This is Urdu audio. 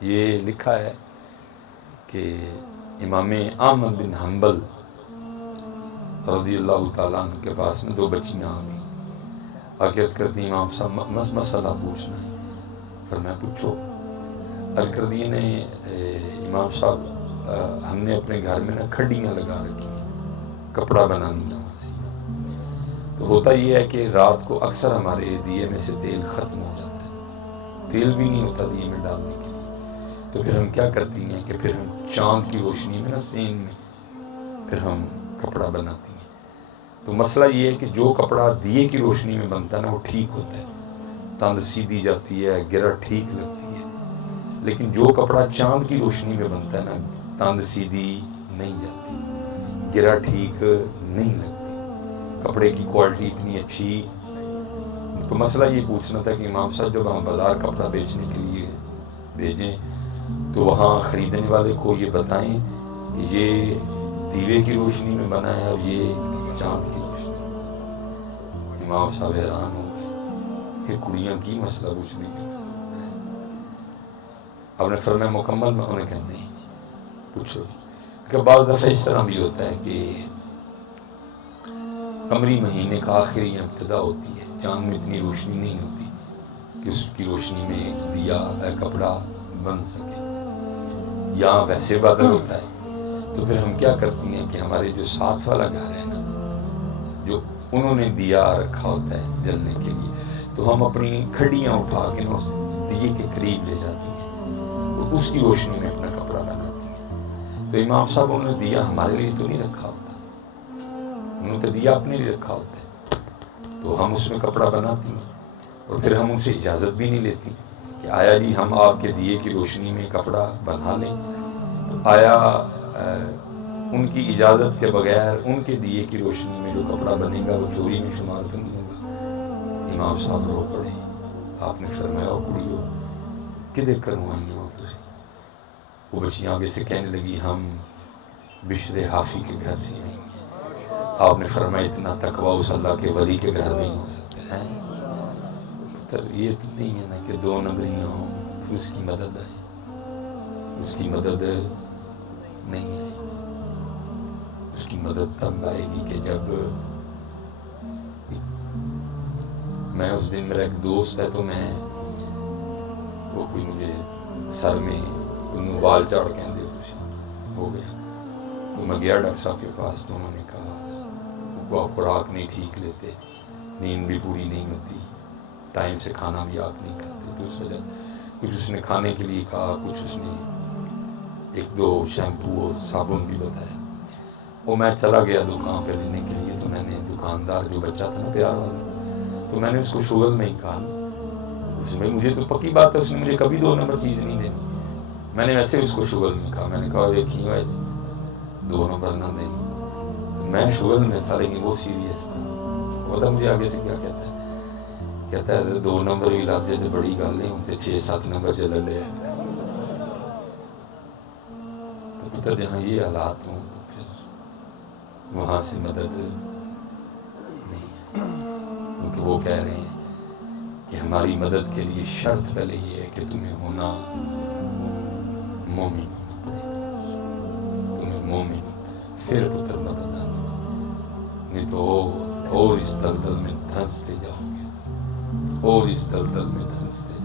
یہ لکھا ہے کہ امام احمد بن حنبل رضی اللہ تعالیٰ عنہ کے پاس میں 2 بچیاں آ گئیں، آ کے عرض کرتی ہیں امام صاحب مسئلہ پوچھنا ہے۔ فرمایا پوچھو۔ عرض کر دیے نے امام صاحب ہم نے اپنے گھر میں نا کھڈیاں لگا رکھی ہیں، کپڑا بنانی ہے وہاں سے۔ تو ہوتا یہ ہے کہ رات کو اکثر ہمارے دیے میں سے تیل ختم ہو جاتا ہے، تیل بھی نہیں ہوتا دیے میں ڈالنے کے لیے۔ تو پھر ہم کیا کرتی ہیں کہ پھر ہم چاند کی روشنی میں نا سین میں پھر ہم کپڑا بناتی ہیں۔ تو مسئلہ یہ ہے کہ جو کپڑا دیے کی روشنی میں بنتا ہے نا وہ ٹھیک ہوتا ہے، تند سیدھی جاتی ہے، گرہ ٹھیک لگتی ہے۔ لیکن جو کپڑا چاند کی روشنی میں بنتا ہے نا تند سیدھی نہیں جاتی، گرہ ٹھیک نہیں لگتی، کپڑے کی کوالٹی اتنی اچھی۔ تو مسئلہ یہ پوچھنا تھا کہ امام صاحب جب ہم بازار کپڑا بیچنے کے لیے بھیجیں تو وہاں خریدنے والے کو یہ بتائیں کہ یہ دیوے کی روشنی میں بنا ہے اور یہ چاند کی روشنی۔ امام صاحب حیران ہو گئے کہ کڑیاں کی مسئلہ پوچھ دی گئی۔ آپ نے فرمایا مکمل میں؟ انہوں نے کہا نہیں جی پوچھو۔ کہ بعض دفعہ اس طرح بھی ہوتا ہے کہ قمری مہینے کا آخری یا ابتدا ہوتی ہے، چاند میں اتنی روشنی نہیں ہوتی کہ اس کی روشنی میں دیا کپڑا بن سکے، یا ویسے بادل ہوتا ہے۔ تو پھر ہم کیا کرتی ہیں کہ ہمارے جو ساتھ والا گھر ہے نا، جو انہوں نے دیا رکھا ہوتا ہے جلنے کے لیے، تو ہم اپنی کھڈیاں اٹھا کے نا اس دیے کے قریب لے جاتی ہیں، تو اس کی روشنی میں اپنا کپڑا بناتی ہیں۔ تو امام صاحب انہوں نے دیا ہمارے لیے تو نہیں رکھا ہوتا، انہوں نے تو دیا اپنے لیے رکھا ہوتا ہے، تو ہم اس میں کپڑا بناتی ہیں۔ اور پھر ہم ان سے اجازت بھی نہیں لیتی کہ آیا جی ہم آپ کے دیے کی روشنی میں کپڑا بنا لیں، تو آیا ان کی اجازت کے بغیر ان کے دیے کی روشنی میں جو کپڑا بنے گا وہ چوری میں شمار تو نہیں ہوگا۔ امام صاحب رو پڑے۔ آپ نے فرمایا او کڑیو کدے کروں آئی ہو تسی؟ وہ بچیاں آگے سے کہنے لگی ہم بشر حافی کے گھر سے آئی ہیں۔ آپ نے فرمایا اتنا تقویٰ اس اللہ کے ولی کے گھر میں ہی ہو سکتا ہے؟ پتر یہ تو نہیں ہے نا کہ 2 نمبریاں ہوں پھر اس کی مدد آئے، اس کی مدد نہیں آئے۔ اس کی مدد تب آئے گی کہ جب میں اس دن میرا ایک دوست ہے تو میں وہ کوئی مجھے سر میں وال چڑھ کے دے ہو گیا، تو میں گیا ڈاکٹر صاحب کے پاس، تو انہوں نے کہا وہ آپ خوراک نہیں ٹھیک لیتے، نیند بھی پوری نہیں ہوتی، ٹائم سے کھانا بھی آپ نہیں کھاتے، تو اس وجہ کچھ اس نے کھانے کے لیے کہا، کچھ اس نے 1-2 شیمپو اور صابن بھی بتایا۔ وہ میں چلا گیا دکان پہ لینے کے لیے، تو میں نے دکاندار جو بچہ تھا نا پیار والا تھا، تو میں نے اس کو شوگر میں ہی کہا، اس میں مجھے تو پکی بات ہے اس نے مجھے کبھی 2 نمبر چیز نہیں دینی، میں نے ویسے اس کو شوگر میں کہا، میں نے کہا دیکھیں بھائی 2 نمبر نہ دیں، تو میں شوگر میں تھا لیکن وہ سیریس تھا۔ پتا مجھے آگے سے کیا کہتا ہے، کہتا ہے 2 نمبر بھی لگ جائے تو بڑی گل نہیں ہوتے، 6-7 نمبر چل لے۔ تو پتر جہاں یہ حالات ہوں تو پھر وہاں سے مدد نہیں ہے، کیونکہ وہ کہہ رہے ہیں کہ ہماری مدد کے لیے شرط پہلے یہ ہے کہ تمہیں ہونا مومن ہونا پڑے گا، تمہیں مومن پھر پتر مدد آنی، نہیں تو اور اس دلدل میں دھنستے جاؤ گے، اور اس دلدل میں دھنستے